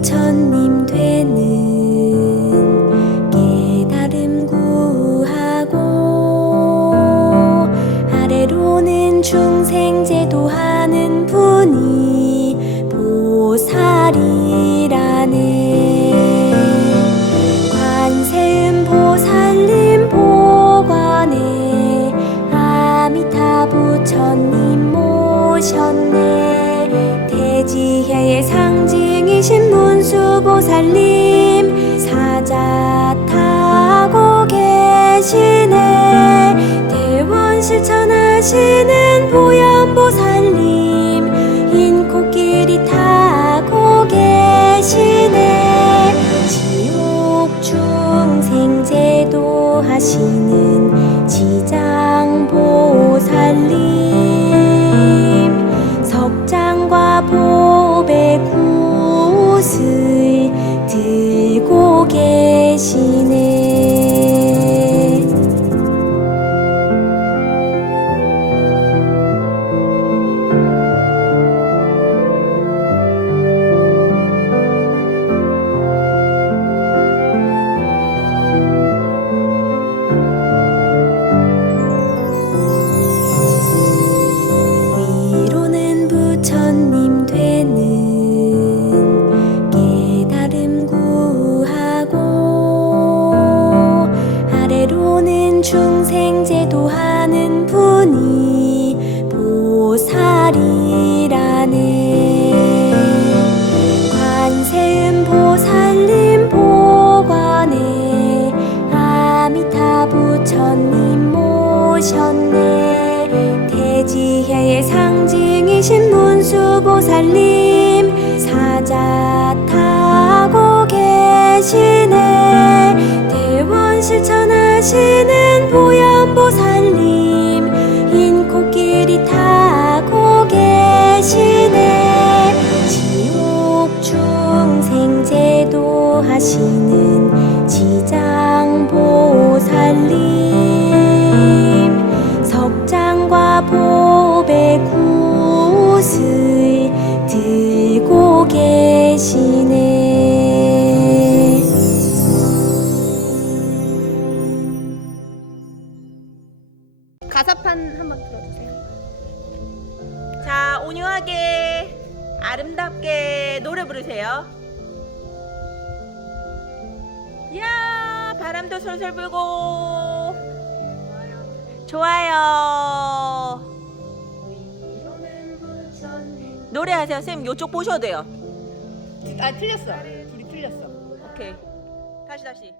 부처님 되는 깨달음 구하고 아래로는 중생 제도하는 분이 보살이라네. 관세음 보살님 보관에 아미타 부처님 모셨네. 대지혜의 상징이신 분 보살님 사자 타고 계시네. 대원 실천하시는 보현보살 중생제도 하는 분이 보살이라네. 관세음 보살님 보관에 아미타 부처님 모셨네. 대지혜의 상징이신 문수보살님 사자 타고 계시네 실천하시는 보현보살님 흰 코끼리 타고 계시네. 지옥 중생제도 하시는 지장보살님 석장과 보배 굿을 들고 계시 가사판 한번 들어주세요. 자, 온유하게 아름답게 노래 부르세요. 야, 바람도 솔솔 불고 좋아요. 노래하세요. 선생님 이쪽 보셔도 돼요. 아 틀렸어. 둘이 틀렸어. 오케이. 다시 다시.